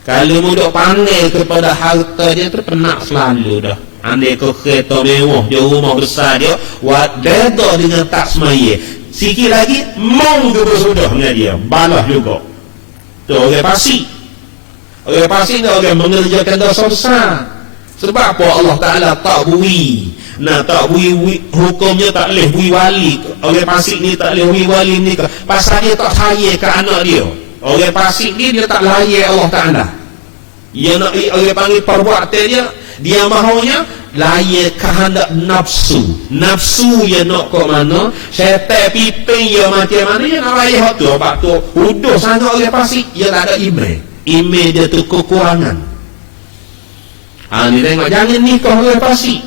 Kalau mudah pandai kepada harta dia, terpenak selalu dah. Andai ke kereta mewah, dia rumah besar dia, buat beda dengan tak semaya. Sikit lagi, mau juga sudah dengan dia, balas juga. Tu orang fasik. Orang fasik ni orang mengerjakan dosa besar. Sebab apa Allah Ta'ala tak beri Nah, tak hukumnya tak boleh bui wali. Orang Pasik ni tak boleh bui wali ni ke? Pasal dia tak sayang ke anak dia. Orang Pasik ni dia tak layak Allah Ta'ala. Dia nak orang panggil perbuatan dia mahunya layak kehendak nafsu. Nafsu dia nak ke mana, syaitan piping dia macam mana, dia nak layak tu. Sebab tu udah sangat orang Pasik, dia tak ada iman. Iman dia tu kekurangan. Ni tengok, jangan nikah orang Pasik.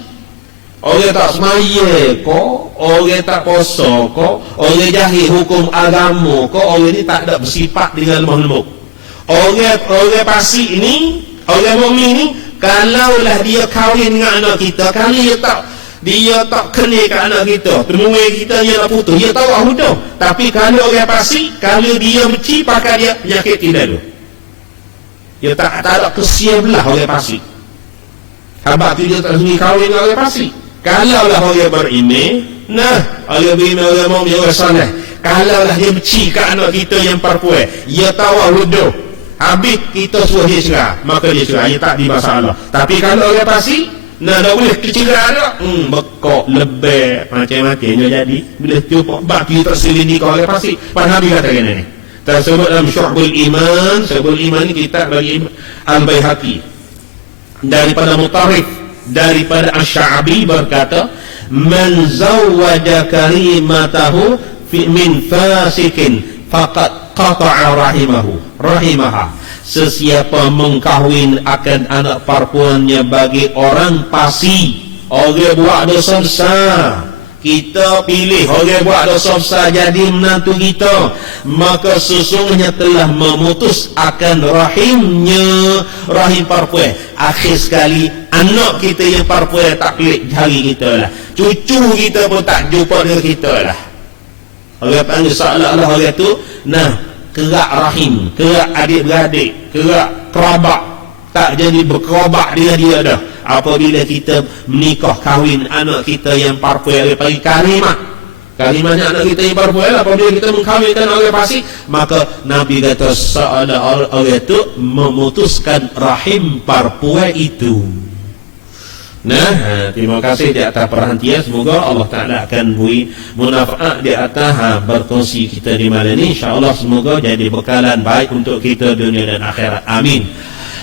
Orang tak semaya ko, orang tak puasa ko, orang jahil hukum agama ko, orang ni tak ada bersifat dengan lemah lembut. Orang Pasik ni, orang mukmin ni, kalaulah dia kahwin dengan anak kita, kalau dia tak kena ke anak kita, temui kita dia nak putus, dia tahu hudah. Tapi kalau orang Pasik, kalau dia benci, pakai dia penyakit tidak ada. Dia tak ada kesian belah orang Pasik. Sebab tu dia tak sendiri kahwin dengan orang Pasik. Kalaulah orang beriman, orang beriman, orang mukmin, orang soleh, kalaulah dia benci ke anak kita yang perempuan, dia tahu hudah, habis kita suruh dia cerai, maka dia cerai, dia tak dimasalah. Tapi kalau orang Pasik, dah boleh cerai dah, bekok, lebih, macam-macam dia jadi. Bila jumpa, bagi tak selini ke orang Pasik, pada Nabi katakan ini tersebut dalam Syu'bul Iman. Syu'bul Iman ni kitab bagi Al-Baihaqi daripada Mutarrif, daripada Asy-Sya'bi berkata, man zawwaja karimatahu min fasikin faqad qata'a rahimaha. Sesiapa mengkahwin akan anak perempuannya bagi orang Pasik, orang buat dosa besar, kita pilih orang buat dosa besar jadi menantu kita, maka sesungguhnya telah memutus akan rahim perempuan. Akhir sekali anak kita yang perempuan tak klik jari kita lah, cucu kita pun tak jumpa dengan kita lah. Orang panggil seolah-olah orang tu kerak rahim, kerak adik-beradik, kerak kerabat, tak jadi berkerabat dengan dia dah. Apabila kita menikah kahwin anak kita yang perempuan, dia panggil karimahnya anak kita yang perempuan. Apabila kita mengkahwinkan orang Pasik, maka Nabi kata seolah orang itu memutuskan rahim perempuan itu. Terima kasih di atas perhatian. Semoga Allah Ta'ala akan beri manfaat di atas berkongsi kita di malam ini. InsyaAllah semoga jadi bekalan baik untuk kita dunia dan akhirat. Amin.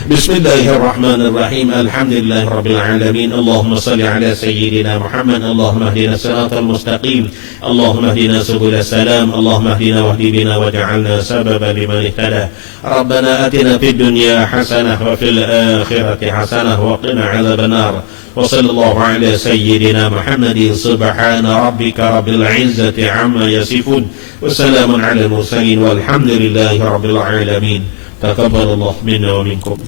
Bismillahirrahmanirrahim. Alhamdulillah Rabbil Alamin. Allahumma salli ala Sayyidina Muhammad. Allahumma hdina siratal mustaqim. Allahumma hdina subul salam. Allahumma hdina wahdi bina waj'alna sababan liman ihtada. Rabbana atina fid dunya hasanah wa fil akhirati hasanah wa qina adzaban nar. Wa sallallahu ala Sayyidina Muhammadin. Subhana rabbika rabbil izzati amma yasifun. Wa salamun ala mursalin walhamdulillahi rabbil alamin. تقبل الله منا ومنكم.